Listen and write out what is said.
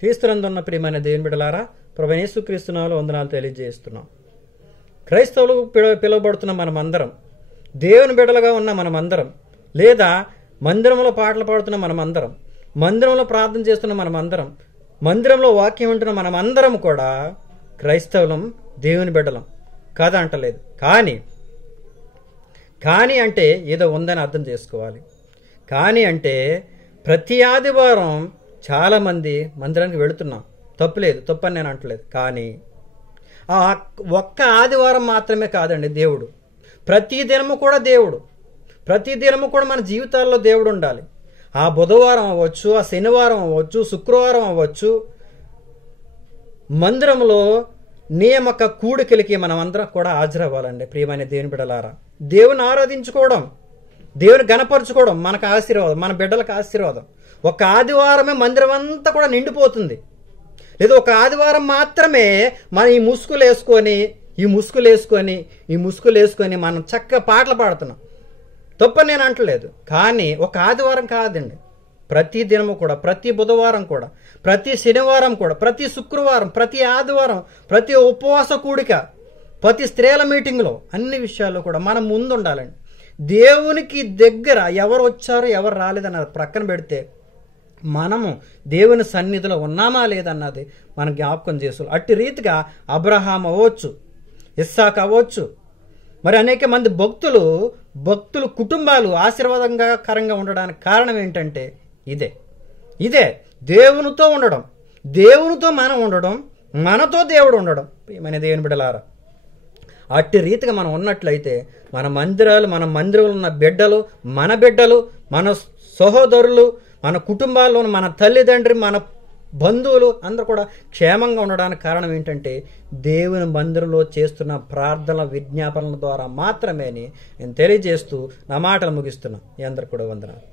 క్రీస్తునందున్న ప్రియమైన దేవుని బిడ్డలారా, ప్రభువైన యేసుక్రీస్తు నామములో వందనాలు తెలియజేస్తున్నాం. క్రైస్తవులు పిలువబడుతున్న మనమందరం, దేవుని బిడ్డలుగా ఉన్న మనమందరం, లేదా మందిరంలో పాటలు పాడుతున్న మనమందరం, మందిరంలో ప్రార్థన చేస్తున్న మనమందరం, మందిరంలో వాక్యం వింటున్న మనమందరం కూడా క్రైస్తవులం, దేవుని బిడ్డలం కాదంటలేదు. కానీ అంటే ఏదో ఉందని అర్థం చేసుకోవాలి. కానీ అంటే ప్రతి ఆదివారం చాలామంది మందిరానికి వెళుతున్నాం, తప్పులేదు, తప్పని నేను అంటలేదు. కానీ ఆ ఒక్క ఆదివారం మాత్రమే కాదండి దేవుడు. ప్రతి దినము కూడా దేవుడు, ప్రతి దినము కూడా మన జీవితాల్లో దేవుడు ఉండాలి. ఆ బుధవారం అవ్వచ్చు, ఆ శనివారం అవ్వచ్చు, శుక్రవారం అవ్వచ్చు, మందిరంలో నియమక కూడికలకి మనం అందరం కూడా హాజరవ్వాలండి. ప్రియమైన దేవుని బిడ్డలారా, దేవుని ఆరాధించుకోవడం, దేవుని గణపరచుకోవడం మనకు ఆశీర్వాదం, మన బిడ్డలకు ఆశీర్వాదం. ఒక ఆదివారమే మందిరం అంతా కూడా నిండిపోతుంది. లేదా ఒక ఆదివారం మాత్రమే మనం ఈ ముసుగులు వేసుకొని మనం చక్కగా పాటలు పాడుతున్నాం, తప్పని నేను అంటలేదు. కానీ ఒక ఆదివారం కాదండి, ప్రతి దినము కూడా, ప్రతి బుధవారం కూడా, ప్రతి శనివారం కూడా, ప్రతి శుక్రవారం, ప్రతి ఆదివారం, ప్రతి ఉపవాస కూడిక, ప్రతి స్త్రీల మీటింగ్లో, అన్ని విషయాల్లో కూడా మనం ముందు ఉండాలండి. దేవునికి దగ్గర ఎవరు వచ్చారో ఎవరు రాలేదన్నది ప్రక్కన పెడితే మనము దేవుని సన్నిధిలో ఉన్నామా లేదన్నది మనం జ్ఞాపకం చేసుకోవాలి. అట్టి రీతిగా అబ్రహాం అవ్వచ్చు, ఇస్సాకు అవ్వచ్చు, మరి అనేక మంది భక్తులు కుటుంబాలు ఆశీర్వాదంగా కరంగా ఉండడానికి కారణం ఏంటంటే ఇదే దేవునితో ఉండడం, దేవునితో మనం ఉండడం, మనతో దేవుడు ఉండడం. మన దేవుని బిడ్డలారా, అట్టి రీతిగా మనం ఉన్నట్లయితే మన మందిరంలో ఉన్న బిడ్డలు, మన సహోదరులు, మన కుటుంబాల్లో మన తల్లిదండ్రి, మన బంధువులు అందరూ కూడా క్షేమంగా ఉండడానికి కారణం ఏంటంటే దేవుని మందిరంలో చేస్తున్న ప్రార్థనల విజ్ఞాపనల ద్వారా మాత్రమే అని నేను తెలియజేస్తూ నా మాటలు ముగిస్తున్నాను. మీ అందరు కూడా వందనాలు.